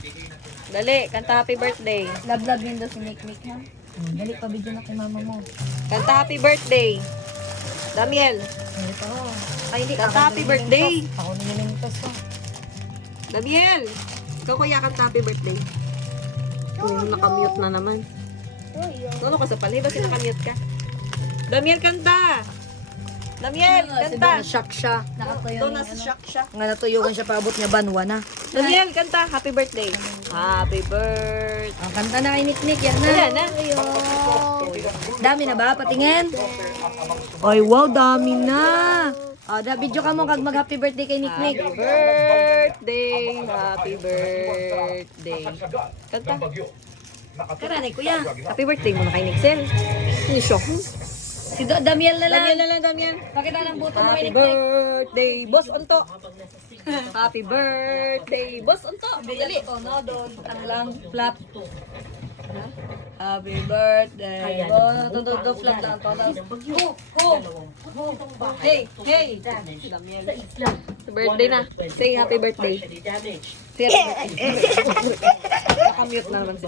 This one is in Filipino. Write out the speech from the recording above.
Mikmik. Dali, kanta happy birthday. Love yun daw si Mikmik ha. Dali, pa-video na kay mama mo. Kanta happy birthday. Damiel, Ito. Ay, hindi. kanta happy birthday. Ako nililintos ko. Damiel, ikaw kuya kanta happy birthday. Nakamute na naman. Ano ka sa palay? Basta nakamute ka? Damiel, kanta! Damiel, kanta! Shock siya. Nakatuyo Doon nasa shock siya. Nga natuyugan siya paabot niya banwa na. Damiel, kanta! Happy birthday! Happy birthday! Ang kanta na kay Mikmik. Yan na. Ayan na. Dami na ba? Patingin? Ay, wow, dami na. Video ka mo kag mag happy birthday kay Mikmik. Happy birthday! Happy birthday! Kanta! Karanay, kuya. Happy birthday mo na kay Nixel. Sinishock mo. Si Damiel na lang. Damiel na lang, Damiel. Pakita ng buto mo kay Happy Mikmik. birthday, Boss Onto! Happy birthday, Boss Onto! Dali! No, doon. Ang lang, flap. Happy birthday. Do flap lang. Hey! Hey! Damiel. Birthday na. Say happy birthday. Say happy birthday. Nakamute na naman si